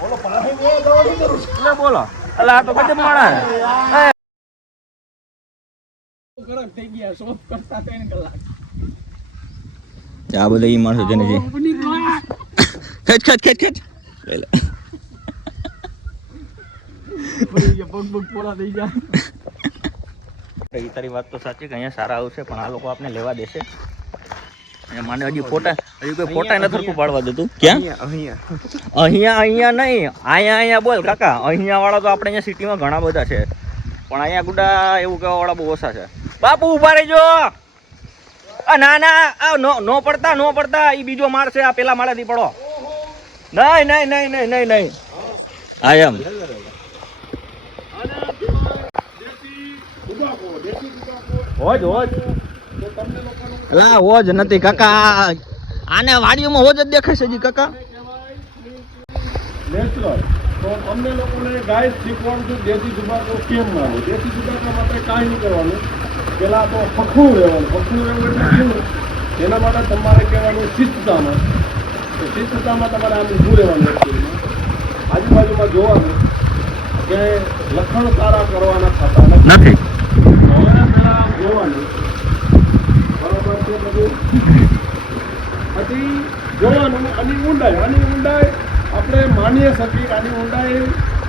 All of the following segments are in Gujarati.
બોલો એટલે આ તો બધે માણા આ બધા ઈ માણસો જેને જે ખેચ ખેચ ખેચ ખેચ તારી વાત તો સાચી કે અહીંયા સારા આવશે પણ આ લોકો આપને લેવા દેશે મને હજી કોઈ ફોટા નથી સરખું પાડવા દેતું ક્યાં અહીંયા નહીં અહીંયા બોલ કાકા અહીંયા વાળા તો આપણે અહીંયા સિટીમાં ઘણા બધા છે પણ અહીંયા ગુડા એવું કહેવા વાળા બહુ ઓછા છે બાપુ ઉભા રહેજો ના ના નો પડતા એ બીજો માળ છે આ પેલા માળેથી પડો નહીં હા એમ હોજ નથી કાકા આને વાડીઓમાં હોજ જ દેખાય છે જી કાકા નેચરલ તો તમને લોકોને ગાય શીખવાનું છે દેશી ટુબાકો કેમ મારવો દેશી ટુબાકા માટે કાંઈ નહીં કરવાનું પેલા તો ફખવું રહેવાનું એટલે શું એના માટે તમારે કહેવાનું શિસ્તતામાં તો શિસ્તતામાં તમારે આમ ઊભું રહેવાનું આજુબાજુમાં જોવાનું કે લખણ સારા કરવાના થતા નથી પેલા જોવાનું બરોબર છે બધું પછી જોવાનું આની ઊંડાઈ આપણે માનીએ શકીએ આની ઊંડાઈ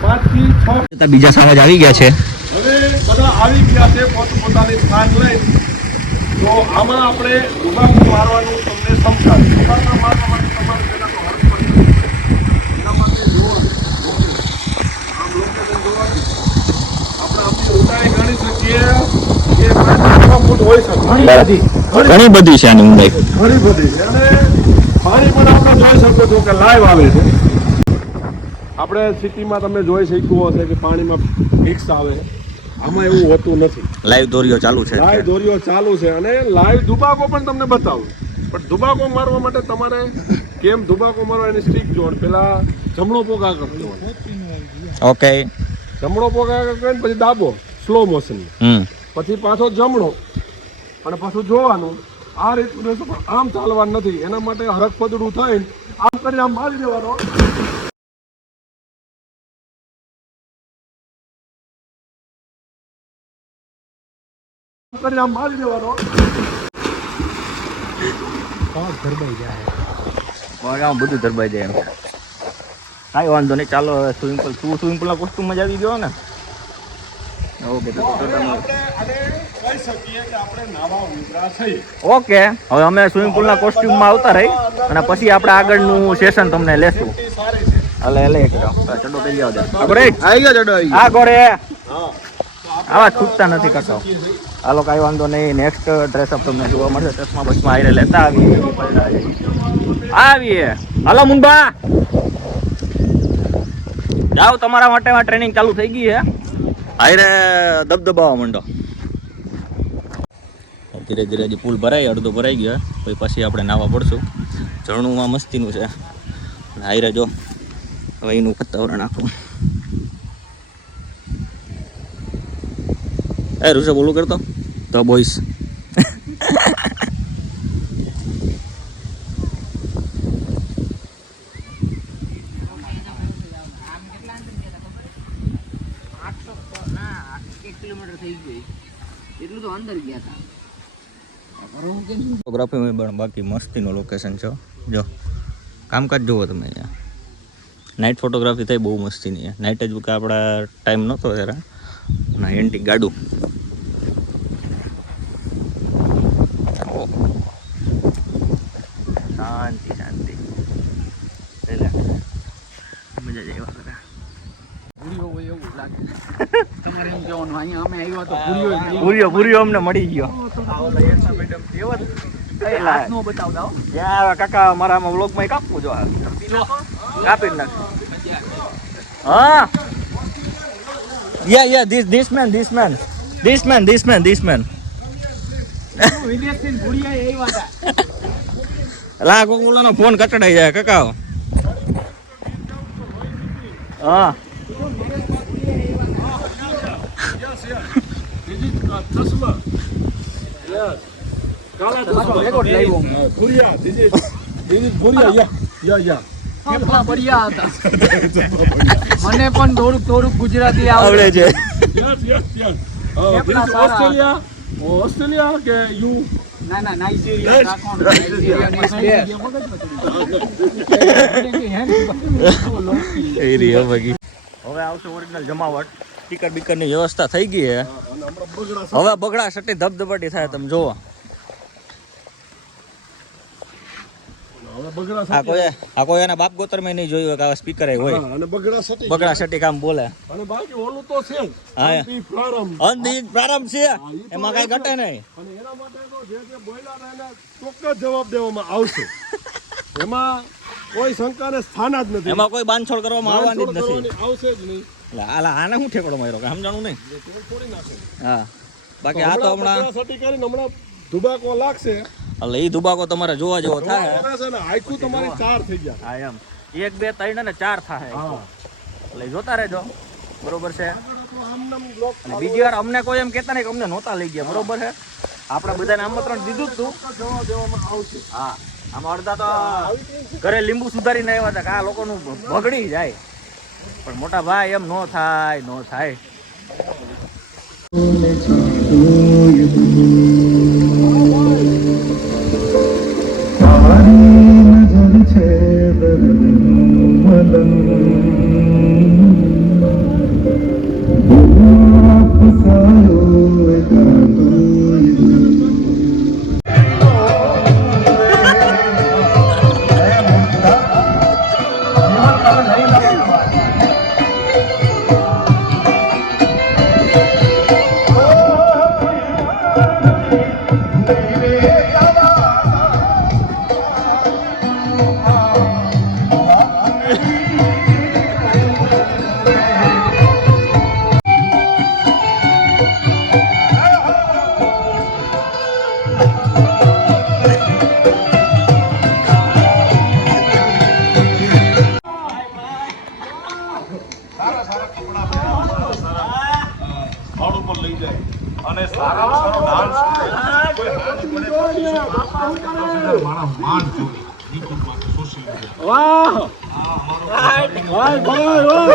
5 થી 6 બીજા સમાજ આવી ગયા છે હવે બધા આવી ગયા છે પોતાની સ્થાન લઈ તો આમાં આપણે દુબાકુ મારવાનું તમને સમજાવ્યું દુબાકા મારવા માટે તમારે પહેલાં તો હર્ષ પડે એના માટે જોવાનું આમ લોકેશન જોવાનું આપણે આપણી ઊંડાઈ ગણી શકીએ કે 5 ફૂટ હોઈ શકે ઘણી બધી છે આની ઊંડાઈ ઘણી બધી છે અને પાણી પણ આપણે જોઈ શકો છો કે લાઈવ આવે છે આપણે સિટીમાં તમે જોઈ શક્યું હશે કે પાણીમાં મિક્સ આવે આમાં એવું હોતું નથી લાઈવ દોરીઓ ચાલુ છે અને લાઈવ ધુબાકો પણ તમને બતાવું પણ ધુબાકો મારવા માટે તમારે કેમ ધુબાકો મારવા એની સ્ટીક જોડ પેલા જમણો પોગ આગળ કરવાનો ઓકે જમણો પોગ આગળ કરીને પછી દાબો સ્લો મોશન પછી પાછો જમણો અને પાછું જોવાનું આ રીતનું રહેશે પણ આમ ચાલવાનું નથી એના માટે હરખ પદડું થઈને આમ કરીને આમ મારી દેવાનો બધું ધરબાઈ જાય એમ કાંઈ વાંધો નહીં ચાલો સ્વિમિંગ પુલ ના કોસ્ટ્યુમ મજા આવી ગયો ને ઓકે હવે અમે સ્વિમિંગ પુલ ના કોસ્ટ્યુમ માં આવતા રહી અને પછી આપણે આગળનું સેશન તમને લેશું ચડો કરી જાવ આવા છૂટતા નથી કરતો હાલો કાંઈ વાંધો નહીં નેક્સ્ટ ડ્રેસઅપ તમને જોવા મળશે ચશ્મા બસમાં આવીને લેતા આવીએ હાલો મુંબા જાઓ તમારા માટે ટ્રેનિંગ ચાલુ થઈ ગઈ છે આયરે દબદબાવા માંડો ધીરે ધીરે હજી પુલ ભરાય અડધો ભરાઈ ગયો પછી આપણે નાવા પડશું ઝરણુંમાં મસ્તીનું છે આયરે જો હવે એનું વાતાવરણ આખું રૂસે બોલું કરતો તો બોઈસ ફોટોગ્રાફી બાકી મસ્તીનું લોકેશન છે જો કામકાજ જુઓ તમે અહીંયા નાઇટ ફોટોગ્રાફી થઈ બહુ મસ્તીની નાઇટ જ કે આપણા ટાઈમ નહોતો ત્યારે ના એન્ટિક ગાડું શાંતિ મજા જાય ભૂરીઓ અમને મળી ગયો કાકા મારા વ્લોગમાં કાપવું જો કાપી નાખ હા Yeah, this man. લા કોકુલાનો ફોન કચડાઈ જાય કાકા હા થેપલા બઢિયા હતા. મને પણ થોડુંક ગુજરાતી આવડે છે. થેપલા સારા. ઓસ્ટ્રેલિયા કે યુ ના નાઇજીરિયા રાખો. નાઇજીરિયાની હવે આવશે ઓરિજિનલ જમાવટ. ટિકટ બિકટની વ્યવસ્થા થઈ ગઈ છે. હવે બગડા સટી ધબધબાટી થાય તમે જોવો. આ કોઈ એના બાપ ગોતરમાં નહીં જોયું કે આવા સ્પીકર હોય અને બગડા સટી કામ બોલે. અને બાકી ઓલું તો છે જ. હા. અંતિ પ્રારંભ. પ્રારંભ છે એમાં કઈ ઘટે નહીં. અને એના માટે તો જે બોલ્યા હતા એને ચોક્કસ જવાબ દેવામાં આવશે. એમાં કોઈ શંકાને સ્થાન જ નથી. એમાં કોઈ બાંધછોડ કરવામાં આવવાની જ નથી. આવશે જ નહીં. આને શું ઠેકડો માર્યો કે સમજાણું નહીં. છોડી નાખે. હા બાકી આ તો હમણાં સટી કરીને હમણાં ધુબાકો લાગશે. એટલે એ દુબાકો તમારે જોવા જેવો થાય. આખું તમારી 4 થઈ ગયા. હા એમ 1 2 3 અને 4 થાય. એટલે જોતા રહેજો બરોબર છે. અને બીજી વાર અમને કોઈ એમ કહેતા નહીં કે અમને નહોતા લઈ ગયા બરોબર છે. આપણે બધાને આમંત્રણ દીધું જ તું. જવાબ દેવામાં આવશે. હા આમાં અડધા તો ઘરે લીંબુ સુધારીને આવ્યા હતા કે આ લોકોનું બગડી જાય પણ મોટા ભાઈ એમ નો થાય. વાહ ભાઈ વાહ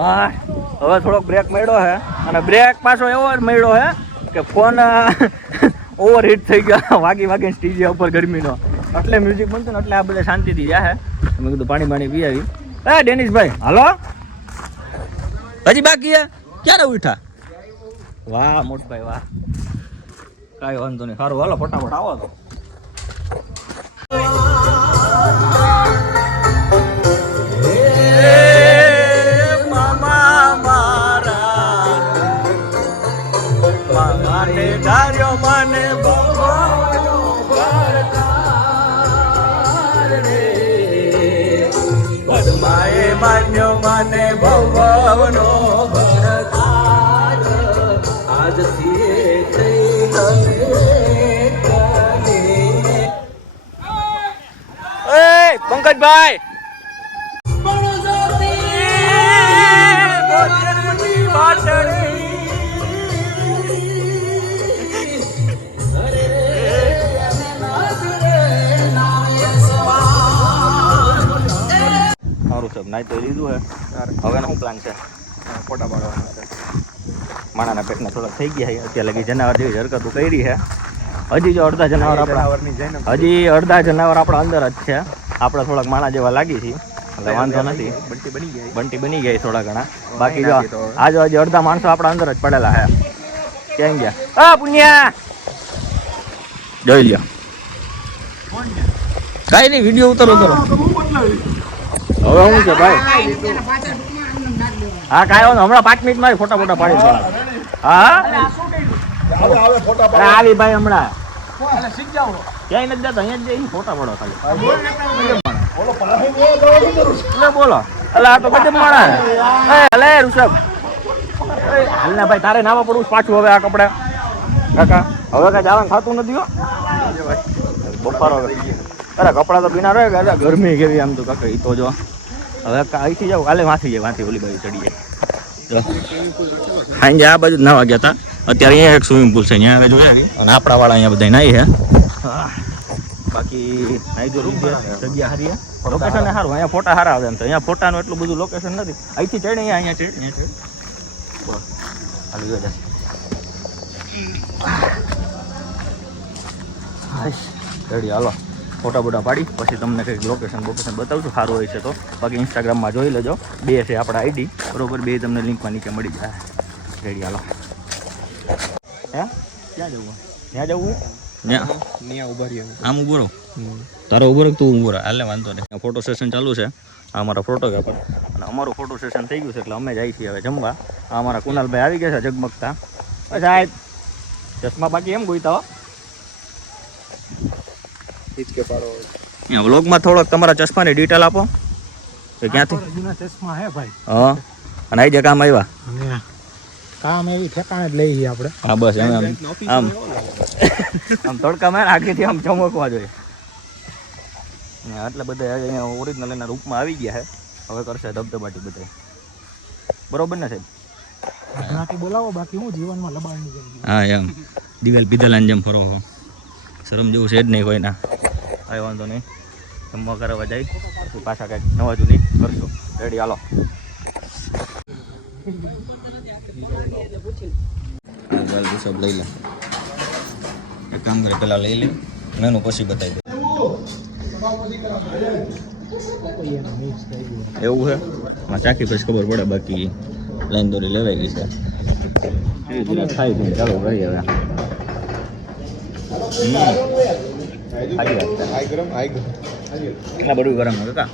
હા હવે થોડોક બ્રેક મળ્યો છે અને બ્રેક પાછો એવો જ મળ્યો છે કે ફોન ઓવર હીટ થઈ ગયો વાગીને સ્ટીજ ઉપર ગરમીનો એટલે મ્યુઝિક બનતું ને એટલે આ બધા શાંતિથી જાય મેં કીધું પાણી પી આવી ડેનિશભાઈ હાલો હજી બાકી હે ક્યારે ઉઠા વાહ મોટભાઈ વાહ કાંઈ વાંધો નહીં સારું હાલો ફટાફટ આવો તો મને ભગવાનનો ભરતાર રે પદ્માએ માન્યો મને ભગવાનનો ભરતાર આજથી થઈ ગયે પંકજભાઈ નાઈ તો લીધું હે હવે શું પ્લાન છે ફોટા પાડવાના છે માણાના પેટના થોડા થઈ ગયા છે અત્યારે લગી જનાવર જેવી હરકતો કરી છે હજી જો અડધા જનાવર આપણા અંદર જ છે આપણે થોડાક માણા જેવા લાગી છીએ એટલે વાંધો નથી બંટી બની ગઈ થોડા ઘણા બાકી જો આજે અડધા માણસો આપણા અંદર જ પડેલા છે ક્યાં ગયા પુણ્યા જોઈ લ્યો કઈ નહીં વિડીયો ઉતરો હવે શું છે ભાઈ હા કાંઈ વાંધો હમણાં 5 મિનિટ મારી ફોટા પાડી હા આવી ભાઈ હમણાં ક્યાંય નથી જતા અહીંયા જ જઈ ફોટા પાડો ખાલી બોલો એટલે આ તો ગજબ માણા હલે ઋષભ હાલ ને ભાઈ તારે નાવા પડવું પાછું હવે આ કપડા કાકા હવે કાંઈ જવાનું થતું નથી હો બપારો અરે કપડા તો પીના રહે ગરમી કેવી આમ તો કાકા એ તો જો હવે અહીંથી જાવ કાલે વાંથી ઓલી બાજુ ચડી જાય સાંજે આ બાજુ નાવા ગયા હતા અત્યારે અહીંયા એક સ્વિમિંગ પુલ છે અહીંયા આગળ જોયા અને આપણા વાળા અહીંયા બધા નાહી છે બાકી નાહી જો જગ્યા સારી લોકેશન સારું અહીંયા ફોટા સારા આવે એમ તો અહીંયા ફોટાનું એટલું બધું લોકેશન નથી અહીંથી ચડે અહીંયા ચડે હાલી જાય રેડી હાલો ફોટા બોટા પાડી પછી તમને કંઈક લોકેશન બતાવું છું સારું હોય છે તો બાકી ઇન્સ્ટાગ્રામમાં જોઈ લેજો 2 છે આપણા આઈડી બરોબર 2 તમને લિંકમાં નીચે મળી જાય રેડી હાલો હે ક્યાં જવું ત્યાં ઉભા રહ્યા આમ ઉભો રહો તારો ઉભો રહે તું ઉભો રહે હાલે વાંધો નહીં ફોટો સેશન ચાલુ છે આ અમારા ફોટોગ્રાફર અને અમારું ફોટો સેશન થઈ ગયું છે એટલે અમે જઈએ છીએ હવે જમવા આ અમારા કુનાલભાઈ આવી ગયા છે ઝગમગતા સાહેબ ચશ્મા બાકી એમ ગોઈતા હો વ્લોગમાં થોડોક તમારા ચશ્માની ડિટેલ આપો કે ક્યાંથી ચશ્મા હે ભાઈ હા અને આઈ જે કામ આવ્યા કામ એવી ઠેકાણે જ લઈએ આપણે હા બસ આમ તડકામાં આગળથી આમ ચમકવા જોઈએ એટલે બધા અહીંયા ઓરિજિનલ એના રૂપમાં આવી ગયા છે હવે કરશે ધબધબાટી બધા બરોબર ને સાહેબ બોલાવો બાકી હું જીવનમાં લબાડની કરી હા એમ દિવેલ પીધેલા જેમ ફરો શરમ જેવું છે જ નહીં કોઈના કાંઈ વાંધો નહીં જમવા કરવા જાય પછી પાછા કાંઈક નવા જૂની કરશું રેડી હાલો સબ લઈ લે એક કામ કરે પેલા લઈ લે મેનુ પછી બતાવી દે એવું છે ચાખી પછી ખબર પડે બાકી લાઈન દોરી લેવાયેલી છે ખાઈ દઈએ ચાલો રહી હવે બધું ગરમ કાકા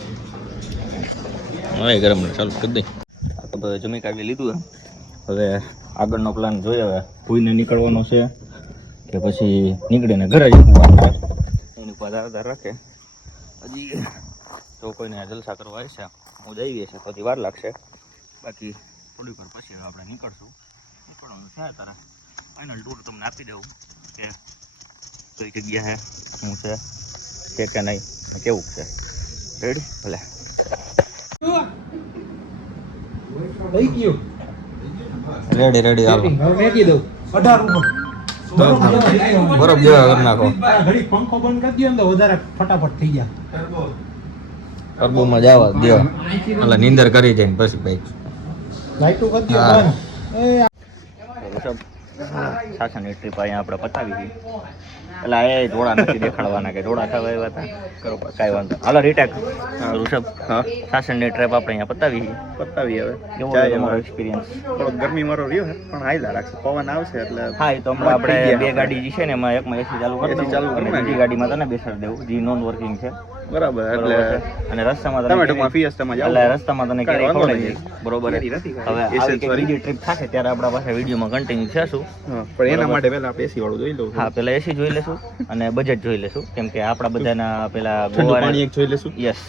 હવે ગરમ ચાલુ કરી દઈ તો જમી કાઢી લીધું હવે આગળનો પ્લાન જોઈએ હવે ભૂઈને નીકળવાનો છે કે પછી નીકળીને ઘરે જ એની ઉપર આધાર રાખે હજી તો કોઈને જલસા કરવા આવશે હું જઈએ છે પછી વાર લાગશે બાકી થોડીક વાર પછી આપણે નીકળવાનું છે તારા ફાઇનલ ટૂર તમને આપી દઉં કે કઈ જગ્યા છે શું છે કે નહીં કેવું છે રેડી ભલે થઈ ગયું રેડી હાલો મેકી દઉં 18 બરફ જેવા કરી નાખો ઘડી પંખો બંધ કરી દો ને તો વધારે ફટાફટ થઈ જાય ટર્બોમાં જવા દો એટલે નીંદર કરી જાય ને પછી ભાઈ લાઈટો કરી દો હા. બંધ. ઋષભ સાસણની ટ્રીપ અહીંયા આપણે પતાવી હતી એટલે એ જોડા નથી દેખાડવાના કે જોડા થવા આવ્યા હતા બરોબર કાંઈ વાંધો હાલો રીટેક ઋષભ હા સાસણની ટ્રીપ આપણે અહીંયા પતાવી હતી. પતાવી હવે કેવો જાય રહ્યો તમારો હવે. એક્સપિરિયન્સ? થોડોક ગરમી મારો રહ્યો છે પણ હાયલા રાખશે પવન આવશે એટલે હા એ તો હમણાં મોજ થઈ આપણે ગયા બે ગાડી જે છે ને એમાં એકમાં એસી ચાલુ કરી AC દઉં ચાલુ કરી અને બીજી ગાડીમાં તને બેસાડી દેવું જે નોન વર્કિંગ છે બરાબર બરોબર એટલે છે. અને રસ્તામાં તમે તને ટૂંકમાં ફિયસ્ટામાં જાઓ એટલે રસ્તામાં તને કાંઈ ક્યારેય વાંધો ખવડાવી નહીં. દઈશ. બરોબર છે. કેરી નથી હવે ખાવી. આવી કંઈક sorry. બીજી ટ્રીપ થશે ત્યારે આપણા પાસે વિડીયોમાં કન્ટિન્યુ થશું. હા, પણ એના બરાબર. માટે પહેલા આપણે એસી વાળું જોઈ લઉં હા પેલા એસી જોઈ લેશું અને બજેટ જોઈ લેશું કેમ કે આપણા બધાના પેલા ઠંડુ પાણી એક જોઈ લેશું યસ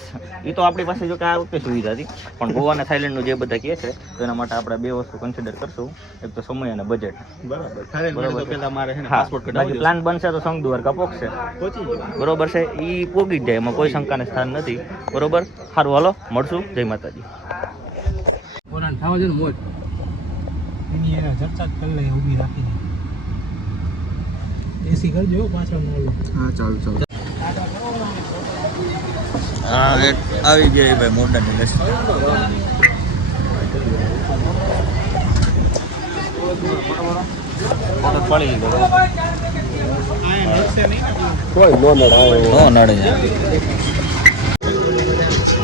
એ તો આપણી પાસે જો કે આ વખતે સુવિધા હતી પણ ગોવા અને થાઈલેન્ડનું જે બધા કહે છે તો એના માટે આપણે બે વસ્તુ કન્સિડર કરશું એક તો સમય અને બજેટ. બરાબર થાઈલેન્ડ માટે બરાબર તો છે. પહેલા મારે છે ને હા પાસપોર્ટ બાકી કઢાવવો પ્લાન બનશે તો સંઘ દ્વારકા પોકશે પહોંચી ગયો બરોબર છે એ પોગી જ જાય એમાં કોઈ શંકાને સ્થાન નથી બરોબર. સારું હાલો મળશું જય માતાજી. પોરાણ ખાવા દે ને મોજ એની એને ચર્ચા જ કરી લઈએ ઊભી રાખીને એસી કરજો હો પાછળ ન ઓલું હા ચાલ ચાલ હા આવી ગયા ભાઈ મોઢાની લસ્સી. પડી લીધો કોઈ નો નડાય નો નડે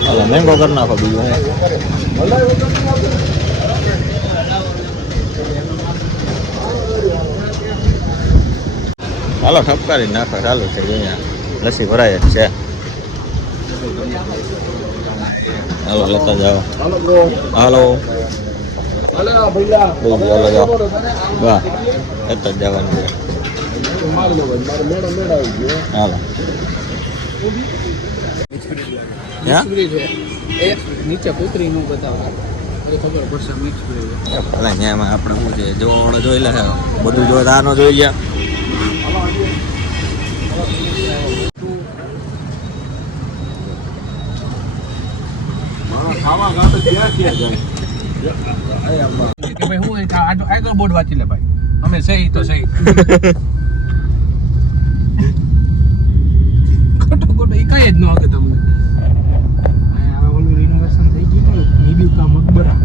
હાલો મેંગો કરી નાખો બીજું હાલો ઠપકારી નાખો ચાલુ છે અહીંયા લસ્સી ભરાય જ છે. હાલો લેતા જાઓ હાલો હાલો જાઓ વાહ લેતા જ જવાનું છે હાલો હા એ નીચે કૂતરી નું બતાવે એ ખબર પડશે મિક્સ કરી ભલા ન્યાયમાં આપણે શું છે જોડો જોઈ લે બધું જો આનો જોઈ ગયા ખાવા ગાતો ક્યાં ક્યાં જાય કે ભાઈ હું આગળ બોર્ડ વાંચી લે ભાઈ અમે સહી તો સહી ખોટો એ કઈ જ ન આગે તમને હવે ઓલું રિનોવેશન થઈ ગયું ને નીબી કા મકબરા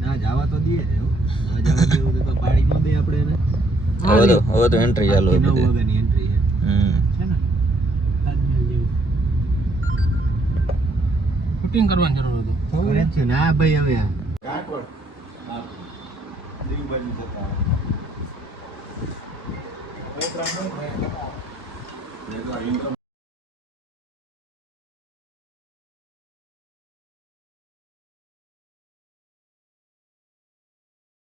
ના જવા તો દઈએ છે જવા દેવું તો પાડી ન દે આપણે એને હવે તો એન્ટ્રી ચાલુ હોય બધી. વાગ્યાની એન્ટ્રી છે હમ છે ને તાજમહેલ જેવું શૂટિંગ કરવાની જરૂર હતું ના ભાઈ હવે